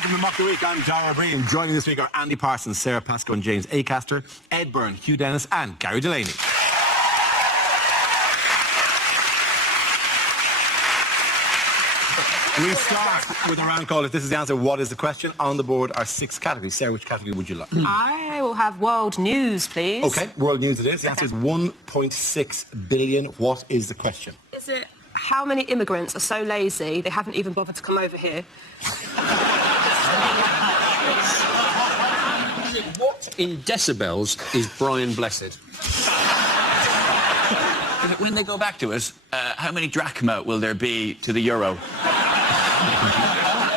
welcome to Mock the Week. I'm Dara Breen. Joining this week are Andy Parsons, Sarah Pascoe and James Acaster, Ed Byrne, Hugh Dennis and Gary Delaney. We start with a round call. If this is the answer, what is the question? On the board are 6 categories. Sarah, which category would you like? I will have world news, please. Okay, world news it is. The answer is 1.6 billion. What is the question? Is it how many immigrants are so lazy they haven't even bothered to come over here? What in decibels is Brian Blessed? When they go back to us, how many drachma will there be to the euro?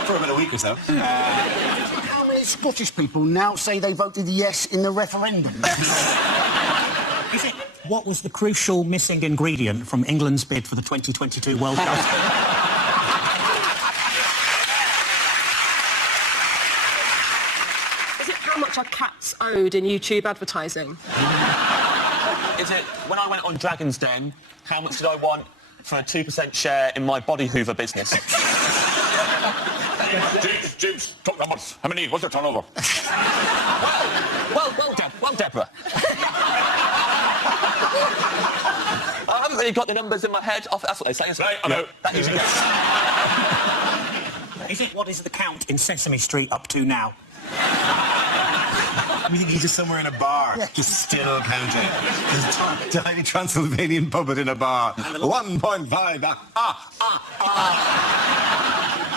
For about a week or so. How many Scottish people now say they voted yes in the referendum? Is it what was the crucial missing ingredient from England's bid for the 2022 World Cup? Is it how much are cats owed in YouTube advertising? Is it, when I went on Dragon's Den, how much did I want for a 2% share in my body hoover business? James, talk numbers. How many? What's their turnover? well, Deborah. I haven't really got the numbers in my head. That's what they say, isn't it? Right, I'm out. That usually Is it what is the count in Sesame Street up to now? I think he's just somewhere in a bar, just still counting. There's a tiny Transylvanian puppet in a bar. 1.5.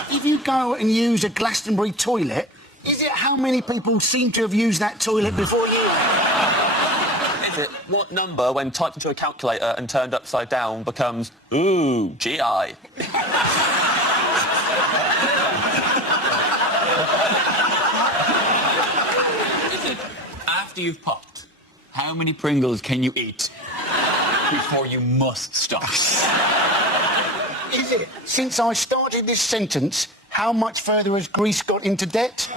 If you go and use a Glastonbury toilet, is it how many people seem to have used that toilet before you? Is it what number, when typed into a calculator and turned upside down, becomes, ooh, GI? After you've popped, how many Pringles can you eat before you must stop? Is it, since I started this sentence, how much further has Greece got into debt?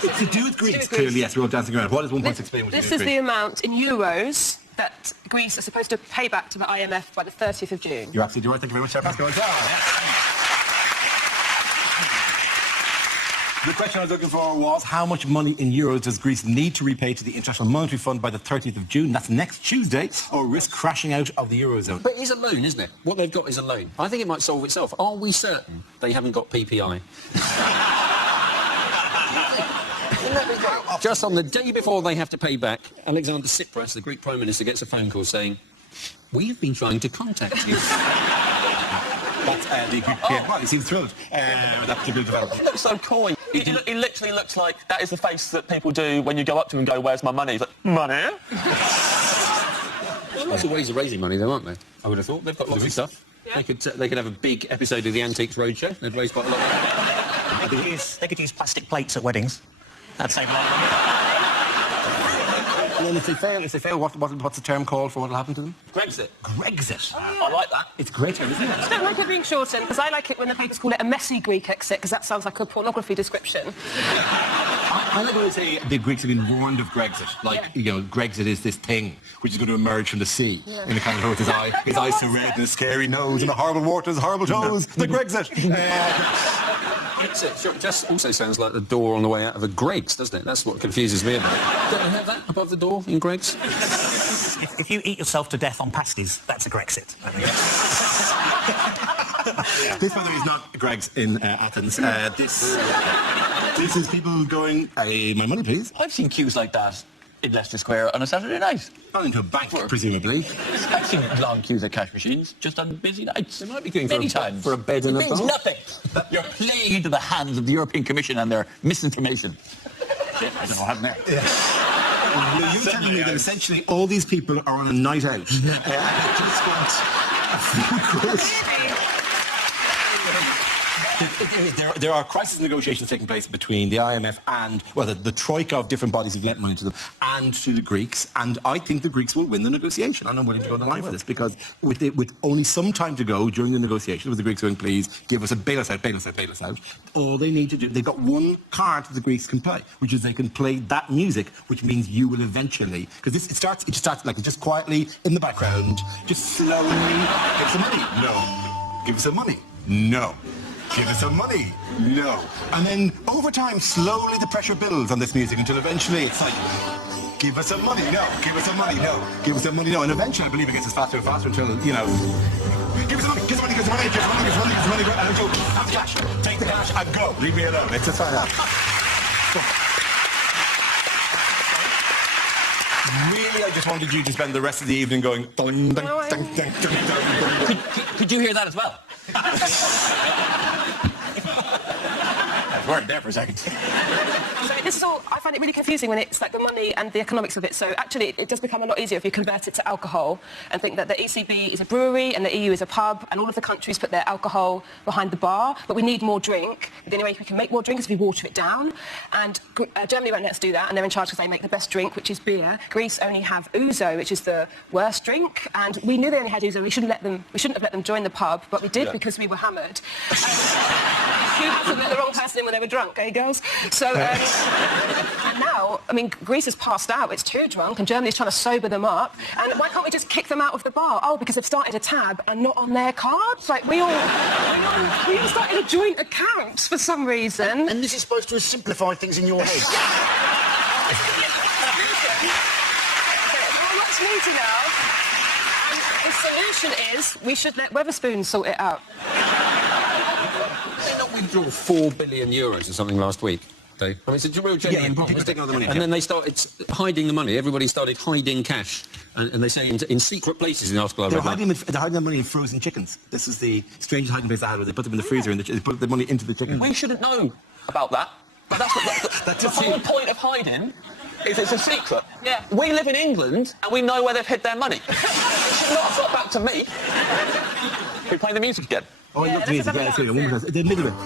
It's to do with Greece, clearly, yes, we're all dancing around. What is 1.6 billion? This is the amount in euros that Greece is supposed to pay back to the IMF by the 30th of June. You're absolutely right. Thank you very much, Sarah Pascoe. The question I was looking for was how much money in euros does Greece need to repay to the International Monetary Fund by the 30th of June, that's next Tuesday, or risk crashing out of the Eurozone? But it's a loan, isn't it? What they've got is a loan. I think it might solve itself. Are we certain they haven't got PPI? Just on the day before they have to pay back, Alexander Tsipras, the Greek Prime Minister, gets a phone call saying, "We've been trying to contact you." That's the Greek... Well, he seems thrilled with that particular development. He looks so coy. He literally looks like that is the face that people do when you go up to him and go, "Where's my money?" He's like, "Money?" Lots of ways of raising money, though, aren't they? I would have thought. They've got lots of stuff. Yeah. They could have a big episode of the Antiques Roadshow. They'd raise quite a lot. They could use plastic plates at weddings. That'd save a lot of money. And then if they fail, what's the term called for what will happen to them? Grexit. Grexit. I like that. It's great, isn't it? I don't like it being shortened, because I like it when the papers call it a messy Greek exit, because that sounds like a pornography description. I like when they say the Greeks have been warned of Grexit. Like, you know, Grexit is this thing which is going to emerge from the sea. In the kind of with his eyes so red and a scary nose and the horrible waters, horrible toes. The Grexit. It just also sounds like the door on the way out of a Greggs, doesn't it? That's what confuses me about it. Don't they have that above the door in Greggs? If you eat yourself to death on pasties, that's a Grexit. This, by the way, is not Greg's in Athens. This is people going, my money, please. I've seen queues like that in Leicester Square on a Saturday night. Not into a bank, presumably. I've seen long queues at cash machines just on busy nights. They might be going many times. for a bed and a It means bath. nothing. You're playing into the hands of the European Commission and their misinformation. Shit, I don't know what happened there. You're telling me that essentially all these people are on a night out. Just want a few quid. There are crisis negotiations taking place between the IMF and, well, the troika of different bodies who've lent money to them and to the Greeks, and I think the Greeks will win the negotiation. And I'm willing to go on the line for this, because with only some time to go during the negotiation, with the Greeks going, please, give us a bail us out, bail us out, bail us out, all they need to do, they've got one card that the Greeks can play, which is they can play that music, which means you will eventually, because it just starts like just quietly in the background, just slowly, give us some money. No. Give us some money. No. Give us some money. No. And then over time, slowly the pressure builds on this music until eventually it's like, give us some money. No. Give us some money. No. Give us some money. No. And eventually, I believe it gets us faster and faster until, you know, give us some money. Give us money. Give us money. Give us money. Give us money. Give us money. And I go, have the cash. Take the cash and go. Leave me alone. It's just like that. Really, I just wanted you to spend the rest of the evening going... Dun, dun, dun, dun, dun, dun, dun. Could you hear that as well? I weren't there for a second. So this is all, I find it really confusing when it's like the money and the economics of it. So actually, it does become a lot easier if you convert it to alcohol and think that the ECB is a brewery and the EU is a pub and all of the countries put their alcohol behind the bar, but we need more drink. The only way we can make more drink is if we water it down. And Germany won't let us do that, and they're in charge because they make the best drink, which is beer. Greece only have ouzo, which is the worst drink, and we knew they only had ouzo. We shouldn't have let them join the pub, but we did because we were hammered. Who hasn't let the wrong person in when they were drunk, eh, girls? So, and now, I mean, Greece has passed out, it's too drunk, and Germany's trying to sober them up. And why can't we just kick them out of the bar? Oh, because they've started a tab and not on their cards? Like, we all started a joint account for some reason. And this is supposed to simplify things in your head. We're much neater now. And the solution is we should let Weatherspoons sort it out. They not withdraw €4 billion or something last week, Dave? I mean, it's a real genuine problem. People taking all the money. And then they started hiding the money. Everybody started hiding cash. And they say in secret places in the article I They're read. hiding the money in frozen chickens. This is the strangest hiding place I had, where they put them in the freezer and they put the money into the chicken. We shouldn't know about that. But that's what the whole point of hiding is it's a secret. Yeah. We live in England and we know where they've hid their money. It should not have got back to me. We play the music again. Oh, Yeah, look, let's Jesus, have a yeah, look. sorry, one more time. The middle of it.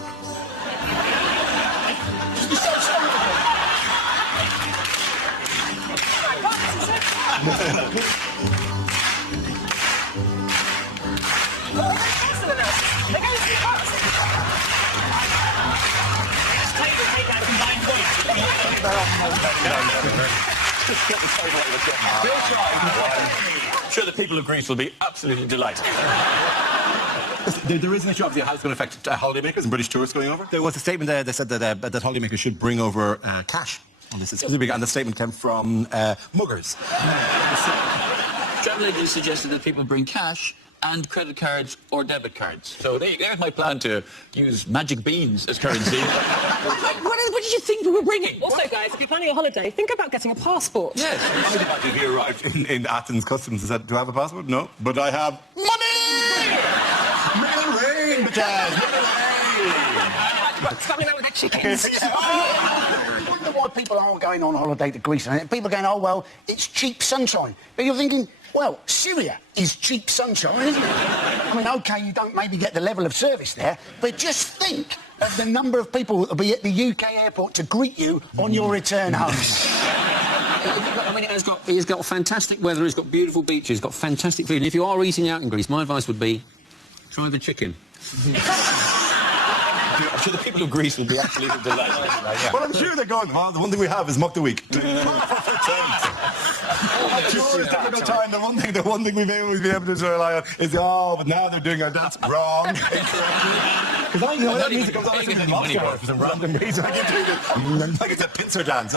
I'm sure the people of Greece will be absolutely delighted. There is an issue, obviously, how it's going to affect holidaymakers and British tourists going over. There was a statement there that said that holidaymakers should bring over cash on this. It's big, and the statement came from muggers. Travel agents suggested that people bring cash and credit cards or debit cards. So there's my plan to use magic beans as currency. What did you think we were bringing? Also, guys, if you're planning a holiday, think about getting a passport. Yes. I'd imagine if you arrived in Athens Customs and said, do I have a passport? No. But I have money! Rain, bitches! Coming out with the chickens. I wonder why people aren't going on holiday to Greece. And people are going, oh, well, it's cheap sunshine. But you're thinking, well, Syria is cheap sunshine, isn't it? I mean, OK, you don't maybe get the level of service there, but just think of the number of people that will be at the UK airport to greet you on your return home. I mean, it's got fantastic weather, it's got beautiful beaches, it's got fantastic food. And if you are eating out in Greece, my advice would be, try the chicken. I'm sure the people of Greece will be absolutely delighted. Well, I'm sure they're going, oh, the one thing we have is Mock the Week. I'm sure it's a difficult time. The one thing we've always been able to rely on is, but now they're doing our dance wrong, incorrectly. Because I know that music comes on for some random reason. Like it's a pincer dance.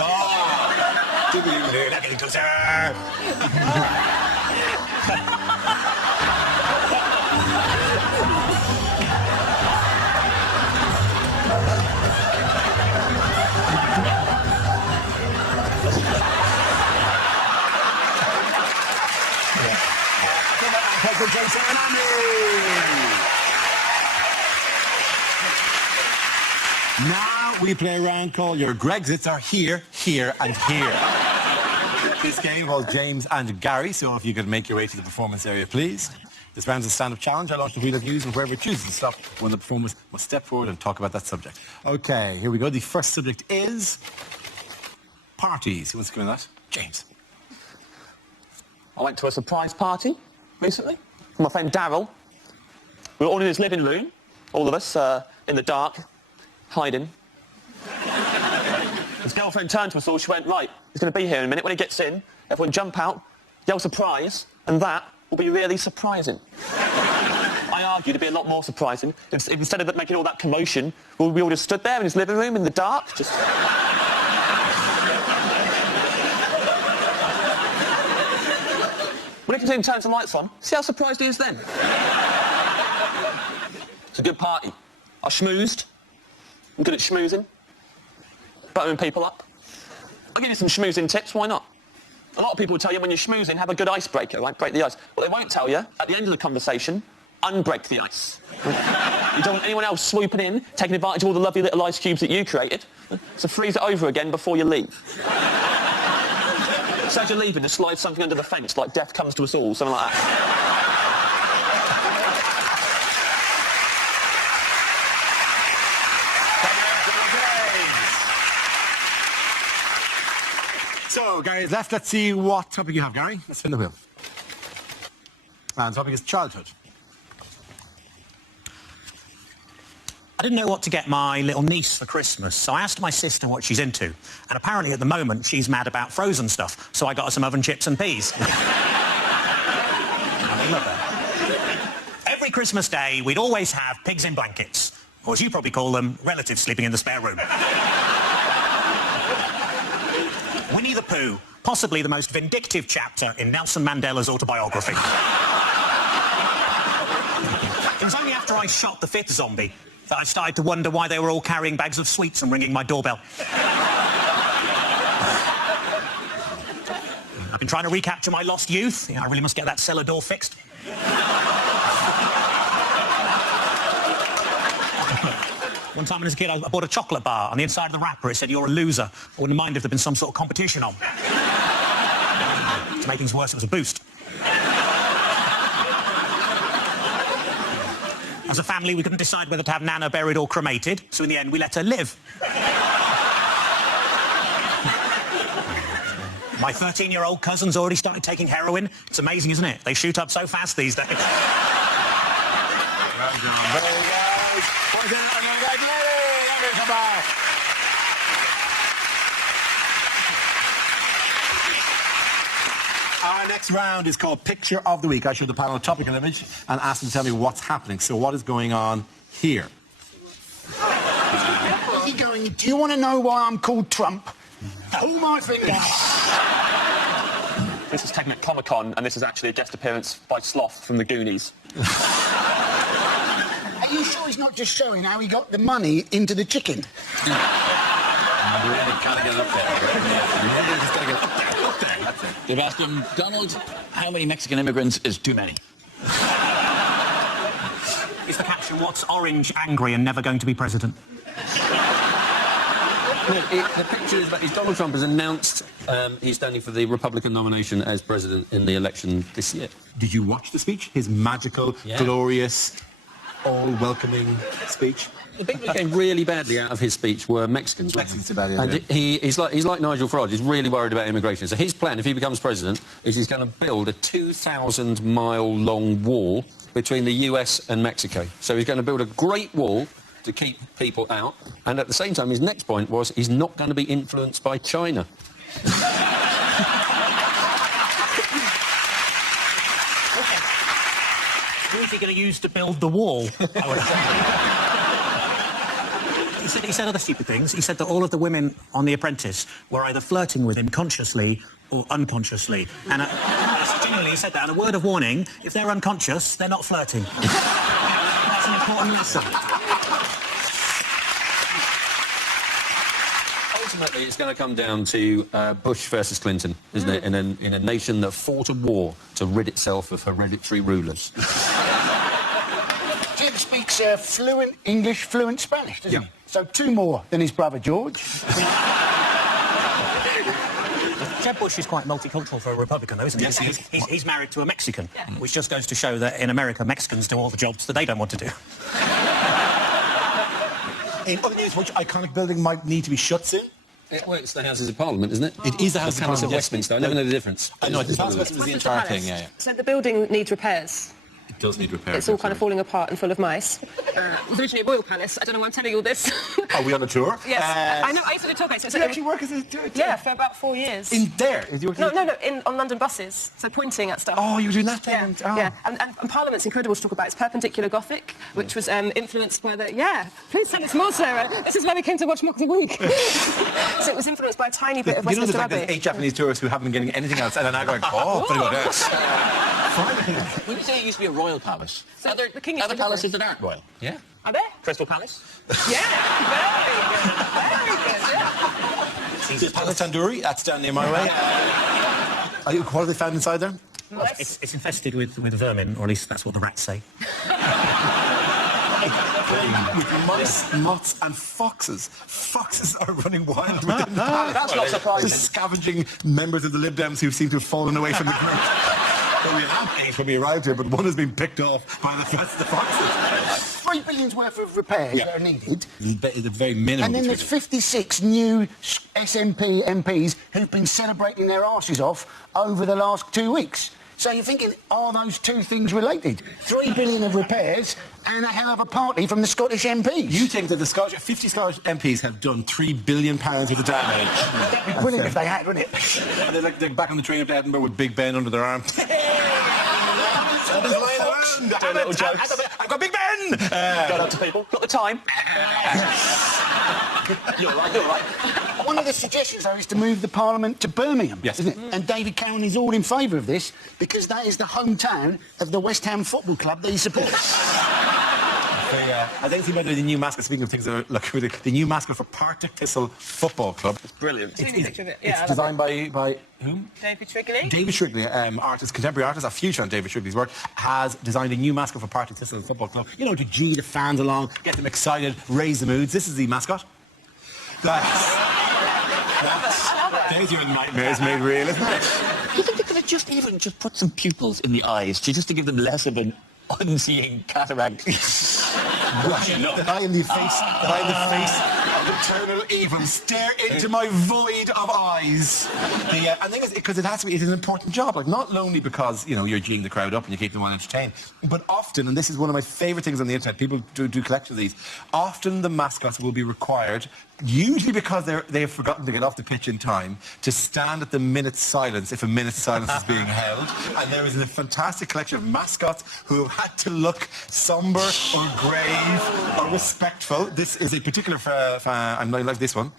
Now we play a round called Your Grexits Are Here, Here and Here. This game involves James and Gary, so if you could make your way to the performance area, please. This round is a stand-up challenge. I launch the wheel of news, and whoever it chooses to stop, one of the performers must step forward and talk about that subject. Okay, here we go. The first subject is parties. Who wants to go in that? James. I went to a surprise party recently with my friend Darryl. We were all in his living room, all of us, in the dark, hiding. His girlfriend turned to us all, she went, right, he's going to be here in a minute. When he gets in, everyone jump out, yell surprise, and that will be really surprising. I argued, it'd be a lot more surprising. Instead of making all that commotion, we all just stood there in his living room in the dark, just... When he comes in and turns the lights on, see how surprised he is then? It's a good party. I schmoozed. I'm good at schmoozing. Buttering people up. I'll give you some schmoozing tips, why not? A lot of people will tell you when you're schmoozing, have a good icebreaker, right? Break the ice. Well, they won't tell you, at the end of the conversation, unbreak the ice. You don't want anyone else swooping in, taking advantage of all the lovely little ice cubes that you created. So freeze it over again before you leave. So as you're leaving, just slide something under the fence, like death comes to us all, something like that. So, Gary, let's see what topic you have, Gary. Let's spin the wheel. And the topic is childhood. I didn't know what to get my little niece for Christmas, so I asked my sister what she's into. And apparently at the moment she's mad about frozen stuff, so I got her some oven chips and peas. I love that. Every Christmas day we'd always have pigs in blankets, or as you probably call them, relatives sleeping in the spare room. Winnie the Pooh, possibly the most vindictive chapter in Nelson Mandela's autobiography. It was only after I shot the fifth zombie that I started to wonder why they were all carrying bags of sweets and ringing my doorbell. I've been trying to recapture my lost youth. I really must get that cellar door fixed. One time when I was a kid, I bought a chocolate bar. On the inside of the wrapper, it said, "You're a loser." I wouldn't mind if there'd been some sort of competition on. To make things worse, it was a boost. As a family, we couldn't decide whether to have Nana buried or cremated, so in the end, we let her live. My 13-year-old cousin's already started taking heroin. It's amazing, isn't it? They shoot up so fast these days. Our next round is called Picture of the Week. I show the panel a topical image and ask them to tell me what's happening. So what is going on here? Is he going, do you want to know why I'm called Trump? Pull my fingers. This is taken at Comic-Con, and this is actually a guest appearance by Sloth from the Goonies. Are you sure he's not just showing how he got the money into the chicken? They've asked him, Donald, how many Mexican immigrants is too many? Is the caption, "What's orange, angry and never going to be president"? The picture is Donald Trump has announced he's standing for the Republican nomination as president in the election this year. Did you watch the speech? His magical, glorious, all-welcoming speech? The people who came really badly out of his speech were Mexicans. Mexicans about it, and he's like Nigel Farage. He's really worried about immigration. So his plan, if he becomes president, is he's going to build a 2,000-mile-long wall between the US and Mexico. So he's going to build a great wall to keep people out. And at the same time, his next point was he's not going to be influenced by China. Who is he going to use to build the wall? He said other stupid things. He said that all of the women on The Apprentice were either flirting with him consciously or unconsciously. And genuinely, he said that. And a word of warning, if they're unconscious, they're not flirting. That's an important lesson. Ultimately, it's going to come down to Bush versus Clinton, isn't it? In a nation that fought a war to rid itself of hereditary rulers. Jim speaks fluent English, fluent Spanish, doesn't he? So 2 more than his brother George. Jeb Bush is quite multicultural for a Republican, though, isn't he? Yes, He's married to a Mexican, which just goes to show that in America, Mexicans do all the jobs that they don't want to do. In other news, which iconic building might need to be shut soon? Well, it's the Houses of Parliament, isn't it? It is the House of Palace of Parliament. Westminster. I never know the difference. I know, the House of Westminster is the entire thing, So the building needs repairs. It does need repair. It's all kind of falling apart and full of mice. It was originally a royal palace. I don't know why I'm telling you all this. Are we on a tour? Yes. I know. I used to do tour guides. Did you actually work as a tour? Yeah, for about 4 years. In there? No, on London buses. So pointing at stuff. Oh, you were doing that Yeah, then? Oh. yeah. And Parliament's incredible to talk about. It's Perpendicular Gothic, which was influenced by the... Yeah, please tell us more, Sarah. This is why we came to watch Mock the Week. So it was influenced by a tiny bit of You know, Westminster there's like Abbey. there's 8 Japanese tourists who haven't been getting anything else, and then I go, oh, pretty good. When you say it used to be a royal palace, So are there the king is other different. palaces that aren't royal? Yeah. Are there? Crystal Palace? Yeah, very good, yeah. Palace Tandoori, that's down near my way. What have they found inside there? Nice. It's infested with vermin, or at least that's what the rats say. With mice, moths, and foxes. Foxes are running wild within the palace. That's not surprising. Just scavenging members of the Lib Dems who seem to have fallen away from the group. Well, we have eight when we arrived here, but one has been picked off by the foxes. £3 billion's worth of repairs that are needed. The very minimum. And then there's 56 new SNP MPs who've been celebrating their arses off over the last 2 weeks. So you're thinking, are those two things related? 3 billion of repairs and a hell of a party from the Scottish MPs. You think that the 50 Scottish MPs have done £3 billion worth of damage? That'd be brilliant if they had, wouldn't it? And they're back on the train up to Edinburgh with Big Ben under their arm. I've got Big Ben! Go out to people. Got the time. You're right, you're right. One of the suggestions, though, is to move the Parliament to Birmingham, Yes. isn't it? And David Cameron is all in favour of this because that is the hometown of the West Ham Football Club that he supports. I think about the new mascot. Speaking of things that are the new mascot for Partick Thistle Football Club. Brilliant. Seen a picture of it. Yeah, I It's love designed by whom? David Shrigley. David Shrigley, artist, contemporary artist, a future on David Shrigley's work, has designed a new mascot for Partick Thistle Football Club. You know, to G the fans along, get them excited, raise the moods. This is the mascot. That's Days your nightmares made real, isn't it? You think they could have just put some pupils in the eyes just to give them less of an unseeing cataract? That I in the face of eternal evil stare into my void of eyes. And the thing is, because it is an important job, like not only because, you know, you're geeing the crowd up and you keep them well entertained, but often, and this is one of my favourite things on the internet, people do collections of these, often the mascots will be required, usually because they have forgotten to get off the pitch in time, to stand at the minute's silence if a minute's silence is being held. And there is a fantastic collection of mascots who have had to look sombre or grave or respectful. This is a particular I'm not like this one.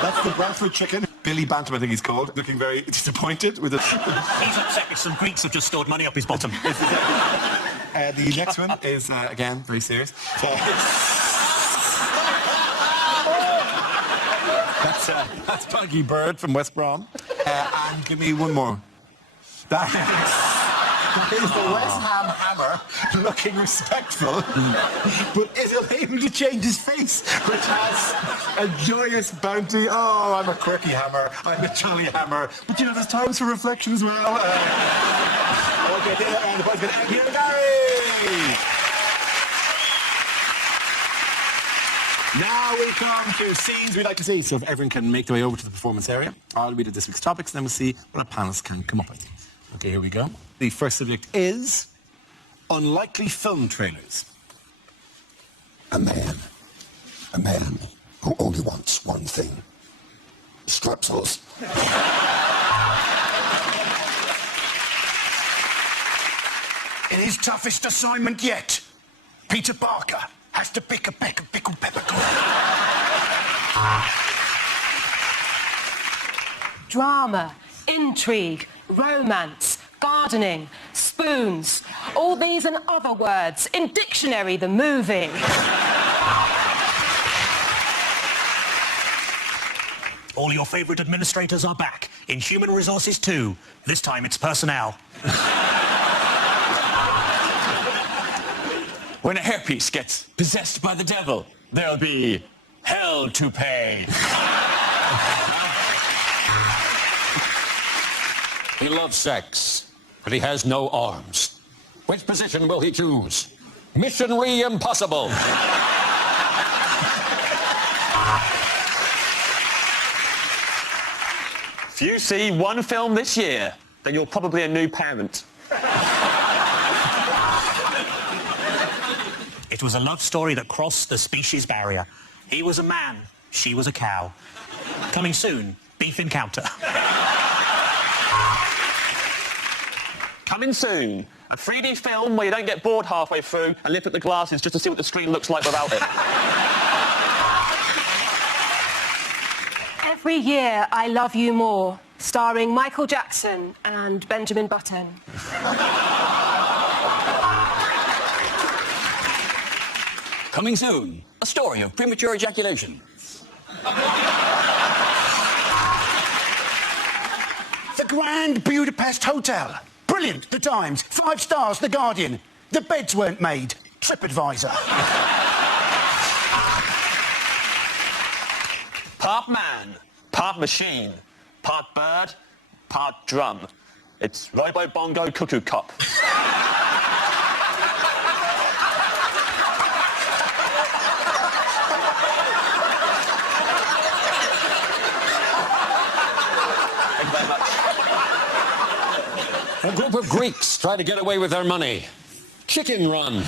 That's the Bradford chicken. Billy Bantam, I think he's called, looking very disappointed with it. He's upset because some Greeks have just stored money up his bottom. The next one is, again, very serious. So, that's Puggy Bird from West Brom. And give me one more. That is the West Ham Hammer, looking respectful, but isn't able to change his face, which has a joyous bounty. Oh, I'm a quirky hammer, I'm a jolly hammer. But you know, there's times for reflection as well. Okay, and the boys going to end here, Gary! Now we come to scenes we'd like to see. So if everyone can make their way over to the performance area, I'll read this week's topics, and then we'll see what our panelists can come up with. Okay, here we go. The first subject is unlikely film trailers. A man who only wants one thing. Strepsils. In his toughest assignment yet, Peter Parker has to pick a peck of pickled peppercorn. Drama, intrigue, romance, gardening, spoons. All these and other words in Dictionary the movie. All your favourite administrators are back in Human Resources 2. This time it's personnel. When a hairpiece gets possessed by the devil, there'll be hell to pay. He loves sex, but he has no arms. Which position will he choose? Missionary impossible. If you see one film this year, then you're probably a new parent. It was a love story that crossed the species barrier. He was a man, she was a cow. Coming soon, Beef Encounter. Coming soon, a 3D film where you don't get bored halfway through and lift up the glasses just to see what the screen looks like without it. Every Year I Love You More, starring Michael Jackson and Benjamin Button. Coming soon, a story of premature ejaculation. The Grand Budapest Hotel. Brilliant, The Times. 5 stars, The Guardian. The beds weren't made. TripAdvisor. Part man, part machine, part bird, part drum. It's Robo Bongo Cuckoo Cop. Thank you very much. A group of Greeks try to get away with their money. Chicken Run.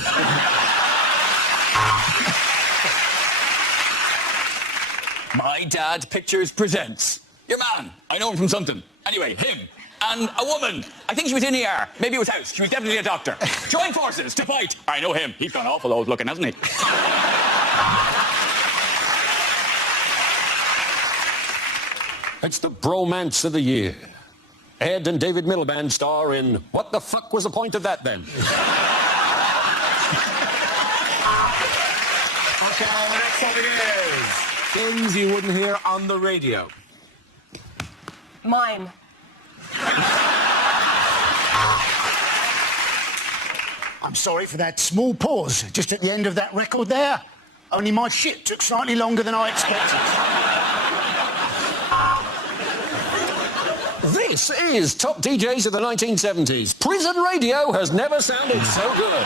My Dad Pictures presents. Your man, I know him from something. Anyway, him and a woman. I think she was in the air. Maybe it was house. She was definitely a doctor. Join forces to fight. I know him. He's gone awful old looking, hasn't he? It's the bromance of the year. Ed and David Miliband star in What the Fuck Was the Point of That Then? Okay, the next topic is things you wouldn't hear on the radio. Mime. I'm sorry for that small pause just at the end of that record there. Only my shit took slightly longer than I expected. This is Top DJs of the 1970s. Prison radio has never sounded so good.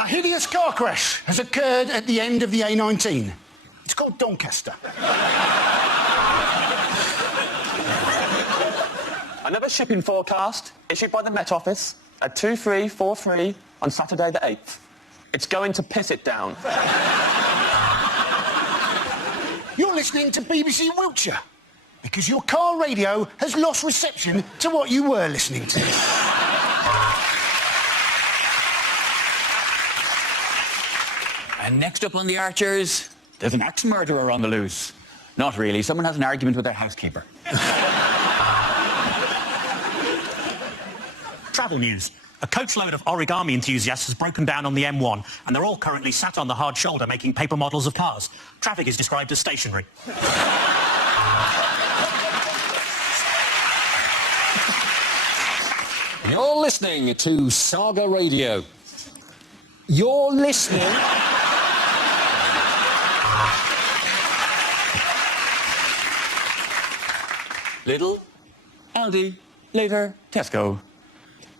A hideous car crash has occurred at the end of the A19. It's called Doncaster. Another shipping forecast issued by the Met Office at 2343 on Saturday the 8th. It's going to piss it down. You're listening to BBC Wiltshire because your car radio has lost reception to what you were listening to. And next up on the Archers, there's an axe murderer on the loose. Not really. Someone has an argument with their housekeeper. Travel news. A coachload of origami enthusiasts has broken down on the M1, and they're all currently sat on the hard shoulder making paper models of cars. Traffic is described as stationary. You're listening to Saga Radio. You're listening... Lidl, Aldi, later, Tesco.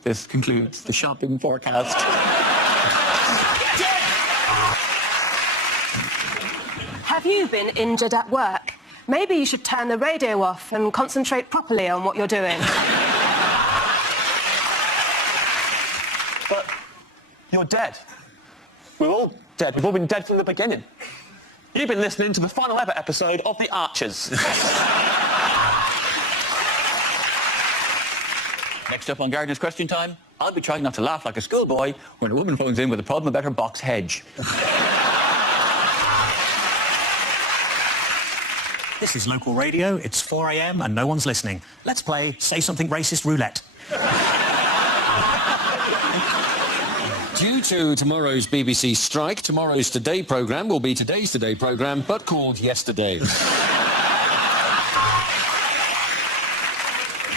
This concludes the shopping forecast. Have you been injured at work? Maybe you should turn the radio off and concentrate properly on what you're doing. But you're dead. We're all dead. We've all been dead from the beginning. You've been listening to the final ever episode of The Archers. Next up on Gardener's Question Time, I'll be trying not to laugh like a schoolboy when a woman phones in with a problem about her box hedge. This is local radio, it's 4 a.m. and no one's listening. Let's play Say Something Racist Roulette. Due to tomorrow's BBC strike, tomorrow's Today programme will be today's Today programme, but called Yesterday.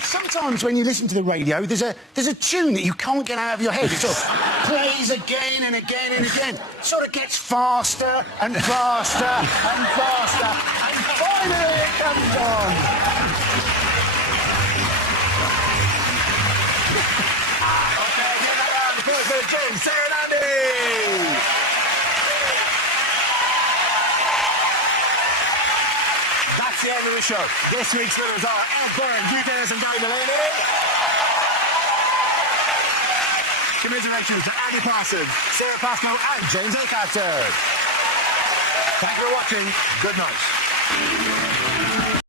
Sometimes when you listen to the radio, there's a tune that you can't get out of your head. It sort of plays again and again and again. It sort of gets faster and faster and faster. And finally it comes on. Okay, give it a round of applause for James, Sarah and Andy! That's the end of the show. This week's winners are Ed Byrne, Hugh Dennis and Gary Delaney. Commiserations to Andy Parsons, Sarah Pascoe and James Acaster. Thank you for watching. Good night.